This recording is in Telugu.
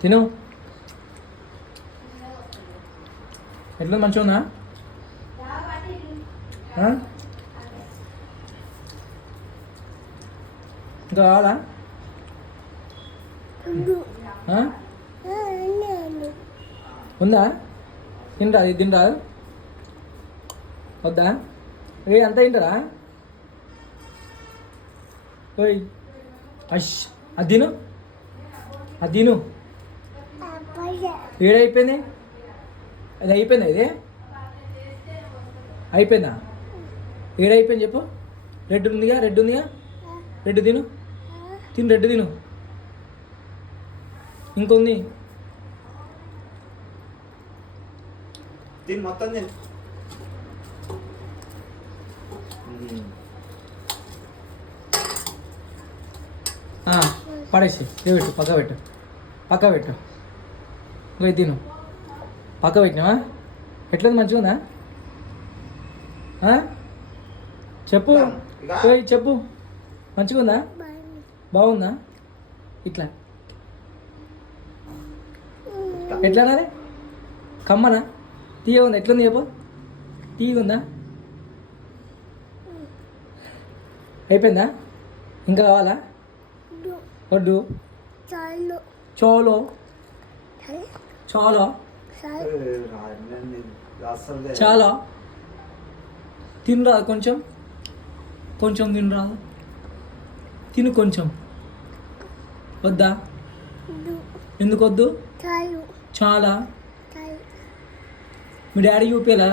తిను. ఎట్లా మంచిగా ఉందా? ఇంకా కావాలా? ఉందా? తినరా? ఇది తినరా? వద్దా? అంతా తింటారా? ఓయ్ అష్ అది తిను, అది తిను. ఏడైపోయింది? అది అయిపోయిందా? ఇది అయిపోయిందా? ఏడైపోయింది చెప్పు. రెడ్ ఉందిగా, రెడ్ ఉందిగా, రెడ్ తిను. తిను, రెడ్ తిను. ఇంకొంది తిను, మొత్తం తిను. పడేసి పెట్టు, పక్క పెట్టు, పక్క పెట్టు. ఇంకా తిను. పక్క పెట్టినావా? ఎట్లుంది? మంచిగా ఉందా? చెప్పు, చెప్పు. మంచిగా ఉందా? బాగుందా? ఇట్లా ఎట్లా రే? కమ్మనా? తీయ ఉందా? ఎట్లుంది చెప్పు. తీయ ఉందా? అయిపోయిందా? ఇంకా కావాలా? వడ్డు చోలో చాలా చాలా తినరా? కొంచెం కొంచెం తినరా? తిను కొంచెం. వద్దా? ఎందుకు వద్దు? చాలా. మీ డాడీ చూపేలా?